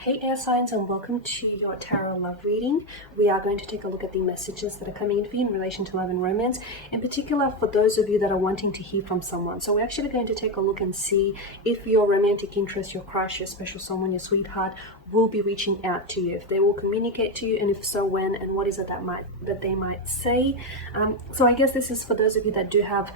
Hey air signs, and welcome to your tarot love reading. We are going to take a look at the messages that are coming in for you in relation to love and romance, in particular for those of you that are wanting to hear from someone. So we're actually going to take a look and see if your romantic interest, your crush, your special someone, your sweetheart will be reaching out to you, if they will communicate to you, and if so, when, and what is it that they might say. So I guess this is for those of you that do have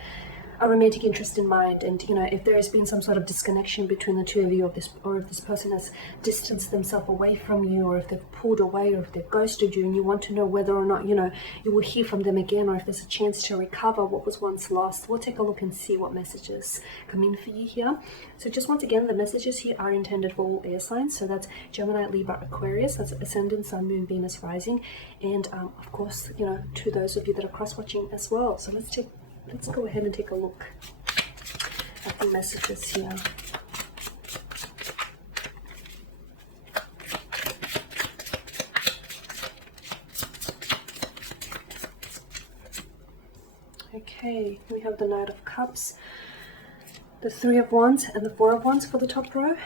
a romantic interest in mind, and if there has been some sort of disconnection between the two of you, or if this person has distanced themselves away from you, or if they've pulled away, or if they've ghosted you, and you want to know whether or not you will hear from them again, or if there's a chance to recover what was once lost. We'll take a look and see what messages come in for you here. So just once again, the messages here are intended for all air signs, so that's Gemini, Libra, Aquarius, that's Ascendant, Sun, Moon, Venus, Rising, and of course to those of you that are cross-watching as well. So let's go ahead and take a look at the messages here. Okay, we have the Knight of Cups, the Three of Wands, and the Four of Wands for the top row,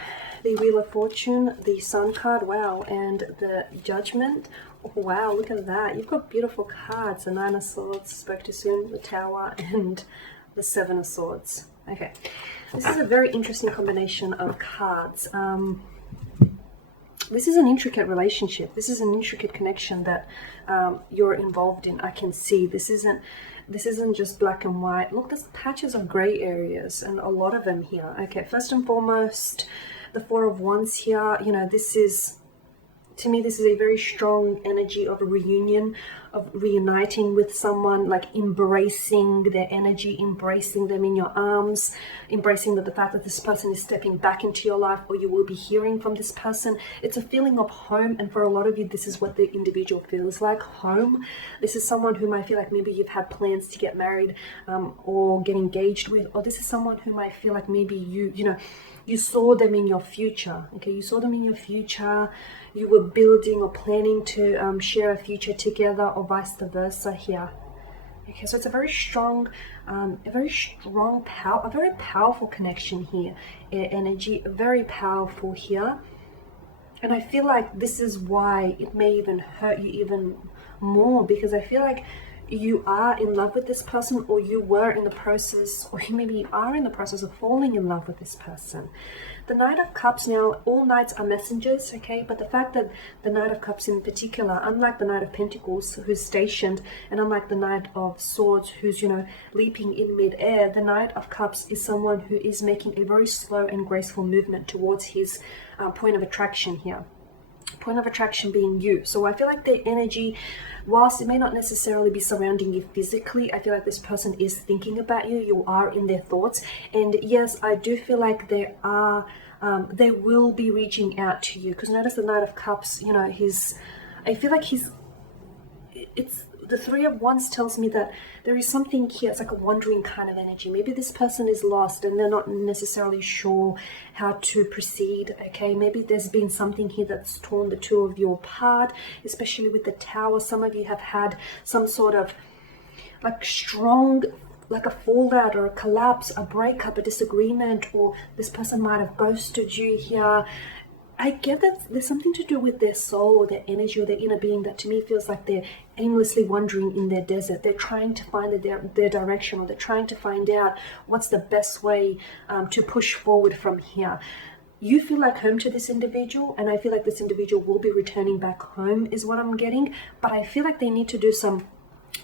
the Wheel of Fortune, the Sun card, wow, and the Judgment. Wow, look at that. You've got beautiful cards. The Nine of Swords, spoke too soon, the Tower, and the Seven of Swords. Okay, this is a very interesting combination of cards. This is an intricate relationship. This is an intricate connection that you're involved in. I can see this isn't just black and white. Look, there's patches of gray areas, and a lot of them here. Okay, first and foremost, the Four of Wands here, to me, this is a very strong energy of a reunion, of reuniting with someone, like embracing their energy, embracing them in your arms, embracing the fact that this person is stepping back into your life, or you will be hearing from this person. It's a feeling of home, and for a lot of you, this is what the individual feels like, home. This is someone who might feel like maybe you've had plans to get married or get engaged with, or this is someone who might feel like maybe you saw them in your future. Okay, you saw them in your future. You were building or planning to share a future together, or vice versa here. Okay, so it's a very strong, a very powerful connection here. Energy, very powerful here. And I feel like this is why it may even hurt you even more, because I feel like you are in love with this person, or you were in the process, or maybe you are in the process of falling in love with this person. The Knight of Cups, now, all knights are messengers, okay? But the fact that the Knight of Cups in particular, unlike the Knight of Pentacles, who's stationed, and unlike the Knight of Swords, who's, leaping in mid-air, the Knight of Cups is someone who is making a very slow and graceful movement towards his point of attraction here. Point of attraction being you. So I feel like their energy, whilst it may not necessarily be surrounding you physically, I feel like this person is thinking about you. You are in their thoughts, and yes, I do feel like they will be reaching out to you, because notice the Knight of Cups, I feel like it's the Three of Wands tells me that there is something here. It's like a wandering kind of energy. Maybe this person is lost and they're not necessarily sure how to proceed. Okay, maybe there's been something here that's torn the two of you apart, especially with the Tower. Some of you have had some sort of strong, like a fallout or a collapse, a breakup, a disagreement, or this person might have ghosted you here. I get that there's something to do with their soul, or their energy, or their inner being, that to me feels like they're aimlessly wandering in their desert. They're trying to find their direction, or they're trying to find out what's the best way to push forward from here. You feel like home to this individual, and I feel like this individual will be returning back home is what I'm getting, but I feel like they need to do some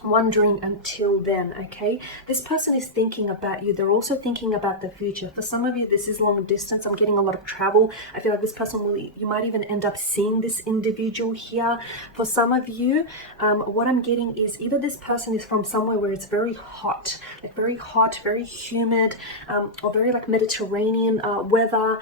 wondering until then. Okay, this person is thinking about you. They're also thinking about the future. For some of you, this is long distance. I'm getting a lot of travel. I feel like this person you might even end up seeing this individual here. For some of you, what I'm getting is either this person is from somewhere where it's very hot, very humid, or very like Mediterranean weather.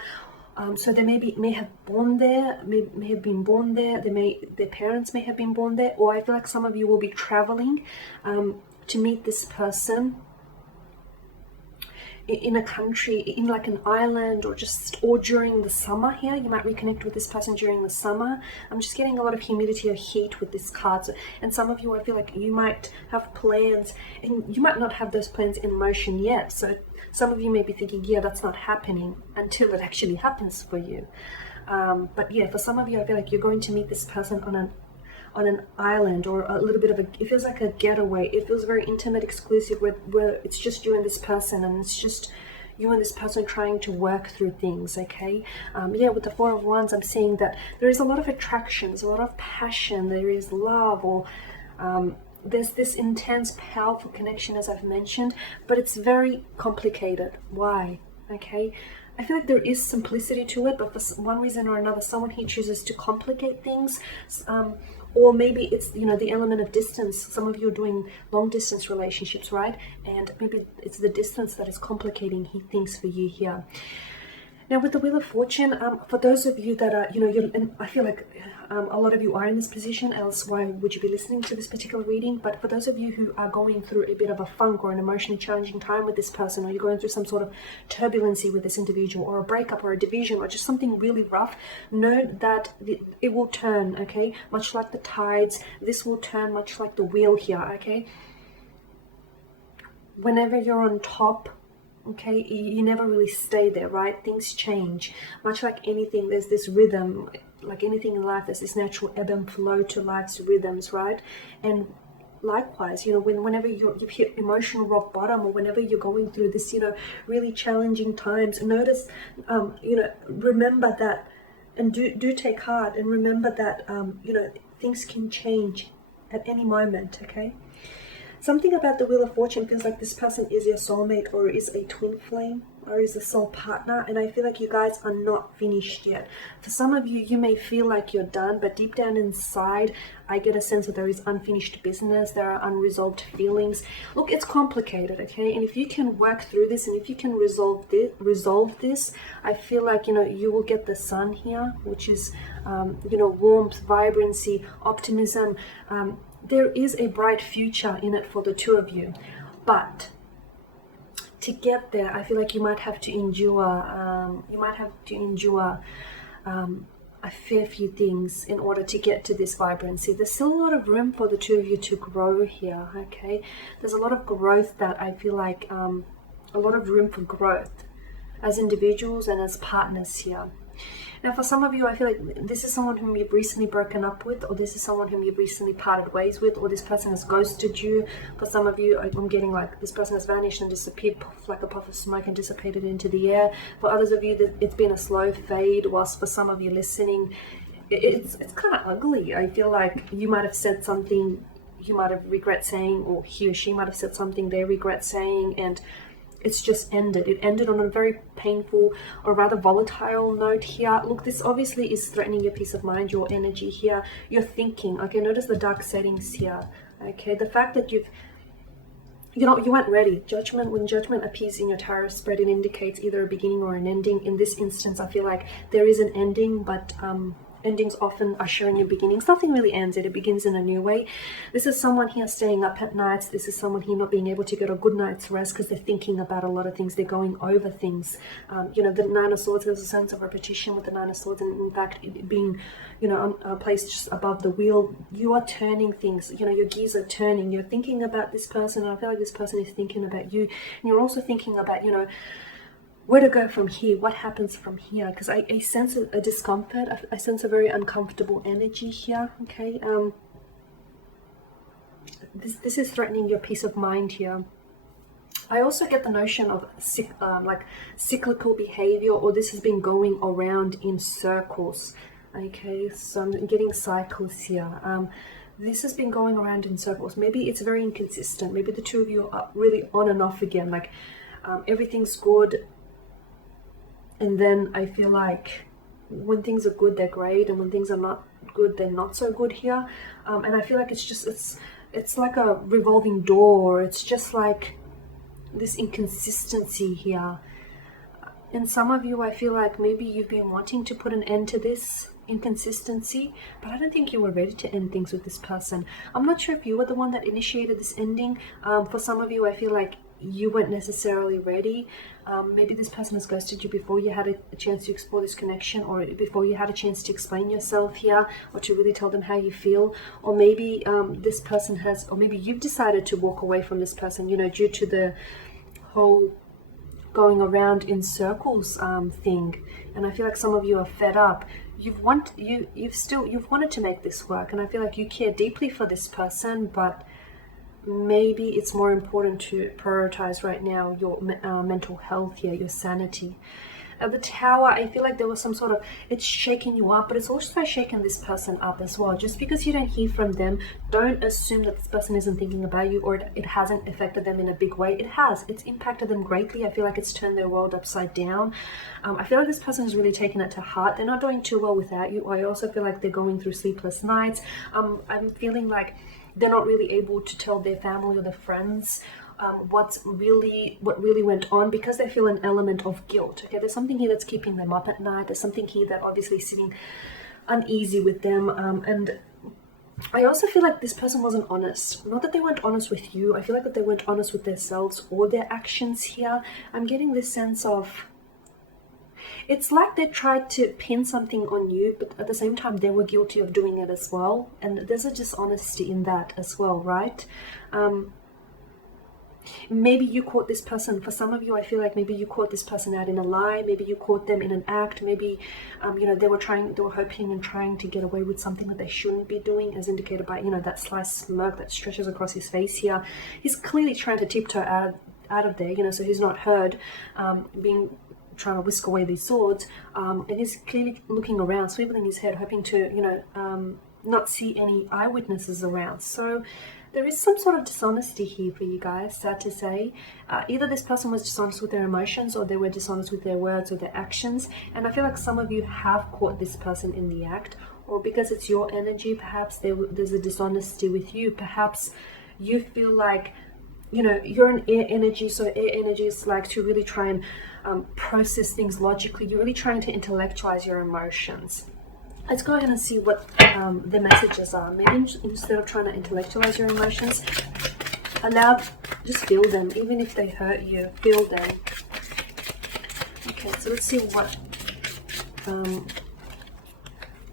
So they may have born there, may have been born there. Their parents may have been born there, or I feel like some of you will be traveling to meet this person in a country, in like an island, or during the summer here. You might reconnect with this person during the summer. I'm just getting a lot of humidity or heat with this card. So, and some of you, I feel like you might have plans, and you might not have those plans in motion yet. So some of you may be thinking, yeah, that's not happening, until it actually happens for you. But yeah, for some of you, I feel like you're going to meet this person on an island, or a little bit of it feels like a getaway. It feels very intimate, exclusive, where it's just you and this person, and it's just you and this person trying to work through things, okay? Yeah, with the Four of Wands, I'm seeing that there is a lot of attraction, there's a lot of passion, there is love, or there's this intense, powerful connection, as I've mentioned, but it's very complicated. Why? Okay? I feel like there is simplicity to it, but for one reason or another, someone here chooses to complicate things. Or maybe it's, you know, the element of distance. Some of you are doing long distance relationships, right? And maybe it's the distance that is complicating things for you here. Now, with the Wheel of Fortune, for those of you that are, you know, and I feel like a lot of you are in this position, else why would you be listening to this particular reading? But for those of you who are going through a bit of a funk or an emotionally challenging time with this person, or you're going through some sort of turbulency with this individual, or a breakup or a division, or just something really rough, know that it will turn, okay? Much like the tides, this will turn much like the wheel here, okay? Whenever you're on top, okay, you never really stay there, right? Things change. Much like anything, there's this rhythm. Like anything in life, there's this natural ebb and flow to life's rhythms, right? And likewise, you know, whenever you've hit emotional rock bottom, or whenever you're going through this, you know, really challenging times, notice, you know, remember that, and do take heart, and remember that, you know, things can change at any moment, okay? Something about the Wheel of Fortune feels like this person is your soulmate, or is a twin flame, or is a soul partner, and I feel like you guys are not finished yet. For some of you, you may feel like you're done, but deep down inside, I get a sense that there is unfinished business, there are unresolved feelings. Look, it's complicated, okay? And if you can work through this, and if you can resolve this, I feel like, you know, you will get the Sun here, which is, you know, warmth, vibrancy, optimism. There is a bright future in it for the two of you, but to get there, I feel like you might have to endure. A fair few things in order to get to this vibrancy. There's still a lot of room for the two of you to grow here. Okay, there's a lot of growth that I feel like a lot of room for growth as individuals and as partners here. Now, for some of you, I feel like this is someone whom you've recently broken up with, or this is someone whom you've recently parted ways with, or this person has ghosted you. For some of you, I'm getting like this person has vanished and disappeared like a puff of smoke and dissipated into the air. For others of you, it's been a slow fade, whilst for some of you listening, it's kind of ugly. I feel like you might have said something you might have regret saying, or he or she might have said something they regret saying, and it's just ended. It ended on a very painful, or rather volatile note here. Look, this obviously is threatening your peace of mind, your energy here, your thinking. Okay, notice the dark settings here. Okay, the fact that you weren't ready. Judgment, when judgment appears in your tarot spread, it indicates either a beginning or an ending. In this instance, I feel like there is an ending, but endings often are showing you beginnings. Nothing really ends it begins in a new way. This is someone here staying up at nights. This is someone here not being able to get a good night's rest because they're thinking about a lot of things. They're going over things. You know, the Nine of Swords, there's a sense of repetition with the Nine of Swords, and in fact, it being, you know, placed just above the wheel. You are turning things. You know, your gears are turning. You're thinking about this person, and I feel like this person is thinking about you. And you're also thinking about, you know, where to go from here, what happens from here, because I sense a discomfort. I sense a very uncomfortable energy here. Okay, this is threatening your peace of mind here. I also get the notion of like cyclical behavior, or this has been going around in circles. Okay, so I'm getting cycles here. This has been going around in circles. Maybe it's very inconsistent. Maybe the two of you are really on and off again, like everything's good, and then I feel like when things are good, they're great, and when things are not good, they're not so good here. And I feel like it's like a revolving door. It's just like this inconsistency here. And some of you, I feel like maybe you've been wanting to put an end to this inconsistency, but I don't think you were ready to end things with this person. I'm not sure if you were the one that initiated this ending. For some of you, I feel like you weren't necessarily ready. Maybe this person has ghosted you before you had a chance to explore this connection, or before you had a chance to explain yourself here, or to really tell them how you feel. Or maybe this person has, or maybe you've decided to walk away from this person, you know, due to the whole going around in circles thing, and I feel like some of you are fed up. You've wanted to make this work, and I feel like you care deeply for this person, but maybe it's more important to prioritize right now your mental health here, your sanity. At the Tower, I feel like there was some sort of, it's shaking you up, but it's also shaking this person up as well. Just because you don't hear from them, don't assume that this person isn't thinking about you, or it hasn't affected them in a big way. It has. It's impacted them greatly. I feel like it's turned their world upside down. I feel like this person is really taking it to heart. They're not doing too well without you. I also feel like they're going through sleepless nights. I'm feeling like they're not really able to tell their family or their friends what really went on, because they feel an element of guilt. Okay, there's something here that's keeping them up at night. There's something here that obviously is sitting uneasy with them, and I also feel like this person wasn't honest. Not that they weren't honest with you. I feel like that they weren't honest with themselves or their actions here. I'm getting this sense of, it's like they tried to pin something on you, but at the same time they were guilty of doing it as well, and there's a dishonesty in that as well, right? Maybe you caught this person, for some of you, I feel like maybe you caught this person out in a lie. Maybe you caught them in an act. Maybe, they were hoping and trying to get away with something that they shouldn't be doing, as indicated by, that sly smirk that stretches across his face here. He's clearly trying to tiptoe out of there, so he's not heard, trying to whisk away these swords, and he's clearly looking around, swiveling his head, hoping to, not see any eyewitnesses around. So there is some sort of dishonesty here for you guys, sad to say. Either this person was dishonest with their emotions, or they were dishonest with their words or their actions. And I feel like some of you have caught this person in the act, or because it's your energy, perhaps there's a dishonesty with you. Perhaps you feel like, you're an air energy, so air energy is like to really try and process things logically. You're really trying to intellectualize your emotions. Let's go ahead and see what the messages are. Maybe instead of trying to intellectualize your emotions, just feel them. Even if they hurt you, feel them. Okay, so let's see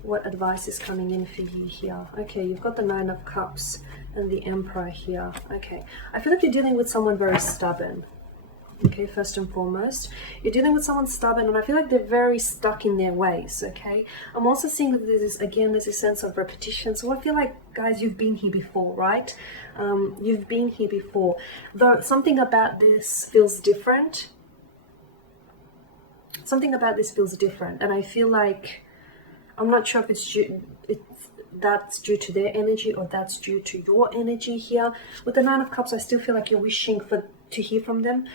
what advice is coming in for you here. Okay, you've got the Nine of Cups and the Emperor here. Okay, I feel like you're dealing with someone very stubborn. Okay, first and foremost, you're dealing with someone stubborn, and I feel like they're very stuck in their ways. Okay, I'm also seeing that there's a sense of repetition. So I feel like, guys, you've been here before, right? You've been here before, though something about this feels different. Something about this feels different, and I feel like, I'm not sure if that's due to their energy or that's due to your energy here. With the Nine of Cups, I still feel like you're wishing to hear from them.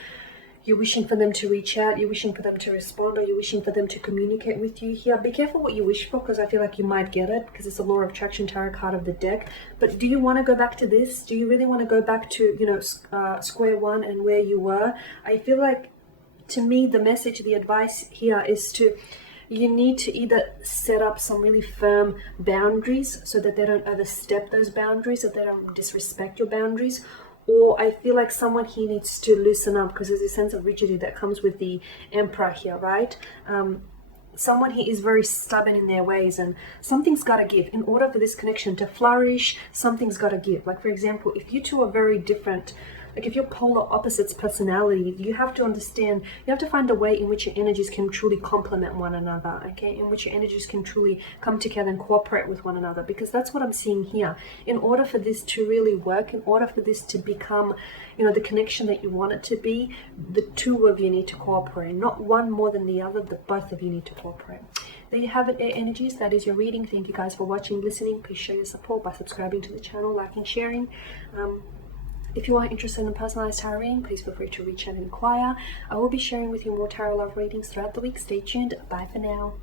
You're wishing for them to reach out. You're wishing for them to respond, or you're wishing for them to communicate with you here. Be careful what you wish for, because I feel like you might get it, because it's a Law of Attraction tarot card of the deck. But do you want to go back to this? Do you really want to go back to, square one and where you were? I feel like, to me, the message, the advice here is you need to either set up some really firm boundaries so that they don't overstep those boundaries, so they don't disrespect your boundaries. Or I feel like someone here needs to loosen up, because there's a sense of rigidity that comes with the Emperor here, right? Someone here is very stubborn in their ways, and something's got to give. In order for this connection to flourish, something's got to give. Like, for example, if you two are very different, like if you're polar opposites personality, you have to understand, you have to find a way in which your energies can truly complement one another, okay? In which your energies can truly come together and cooperate with one another, because that's what I'm seeing here. In order for this to really work, in order for this to become, the connection that you want it to be, the two of you need to cooperate. Not one more than the other, but both of you need to cooperate. There you have it, air energies. That is your reading. Thank you guys for watching, listening. Please show your support by subscribing to the channel, liking, sharing. If you are interested in personalized tarot reading, please feel free to reach out and inquire. I will be sharing with you more tarot love readings throughout the week. Stay tuned. Bye for now.